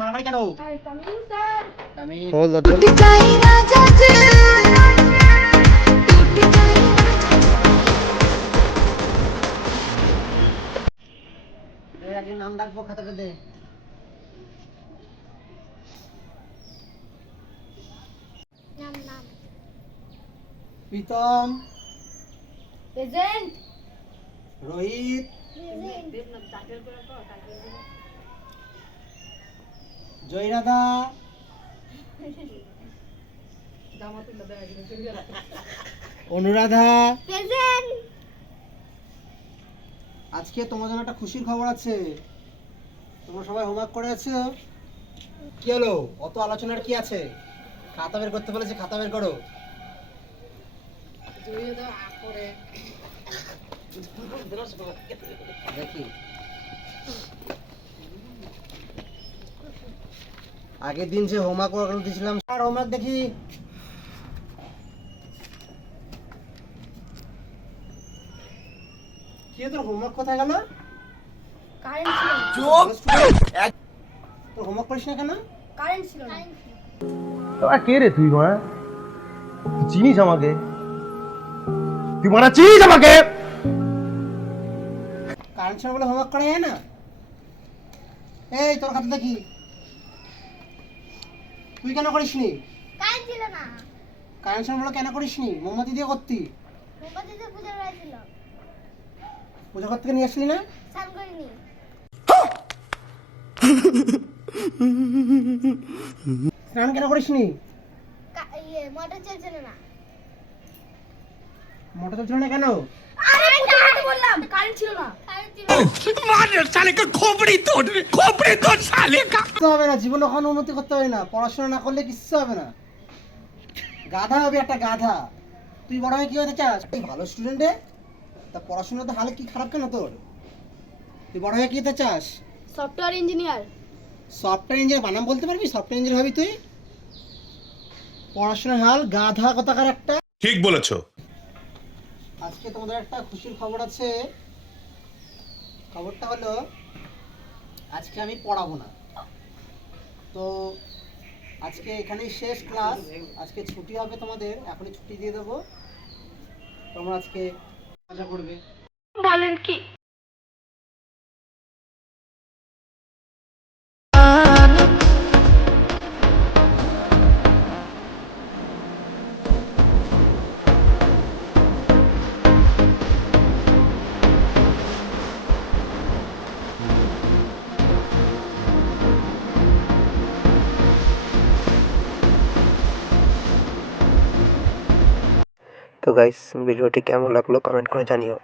মারামারি কেন? চাই একজন নাম ডাকবো খাতাটা দে। নাম নাম। প্রীতম। প্রেজেন্ট রোহিত। জয়রাধা। অনুরাধা। আজকে তোমার জন্য একটা খুশির খবর আছে। তোমরা সবাই হোমওয়ার্ক করে আছো? কি হলো? অত আলোচনার কি আছে? খাতা বের করতে বলেছে, খাতা বের করো। দেখি। আগের দিন যে হোমওয়ার্ক করে দিয়েছিলাম আর হোমওয়ার্ক দেখি। কি তোর হোমওয়ার্ক কোথায় গেল? কারেন্ট ছিল। তোর হোমওয়ার্ক করিস না কেন? কারেন্ট ছিল না। তোরা কে রে তুই মা তুই চিনিস আমাকে? তুই মারা চিনিস আমাকে? কারেন্ট ছাড়া বলে হোমওয়ার্ক করা যায় না। এই তোর খাতা দেখি। তুই কেন করিসনি? কারেন্ট ছিল না। কারেন্ট ছাড়া বলে কেন করিসনি? মোমবাতি দিয়ে করতি। পূজা হয়েছিল পুজো করতে নিয়ে আসলি না? স্নান করিনি। স্নান কেন করিসনি? কা- ইয়ে মোটর চলছিল না। মোটর চলছিল না কেন? আরে বললাম। কারেন্ট ছিল না। কারেন্ট ছিল কিচ্ছু হবে না জীবনে কখনো উন্নতি করতে হবে না পড়াশোনা না করলে কিচ্ছু হবে না। গাধা হবে একটা গাধা। তুই বড় হয়ে কি হতে চাস? তুই ভালো স্টুডেন্টে তা পড়াশোনাতে হালে কি খারাপ কেন তোর? তুই বড় হয়ে কি হতে চাস? সফটওয়্যার ইঞ্জিনিয়ার সফটওয়্যার ইঞ্জিনিয়ার বানাম বলতে পারবি? সফটওয়্যার ইঞ্জিনিয়ার হবি তুই? পড়াশোনার হাল গাধা কথাকার একটা। ঠিক বলেছ। আজকে তোমাদের একটা খুশির খবর আছে। খবরটা হলো, আজকে আমি পড়াবো না। তো আজকে এখানেই শেষ ক্লাস। আজকে ছুটি হবে তোমাদের, এখনই ছুটি দিয়ে দেবো। তোমরা আজকে মজা করবে। বলেন কি? তো গাইস ভিডিওটি কেমন লাগল কমেন্ট করে জানিও।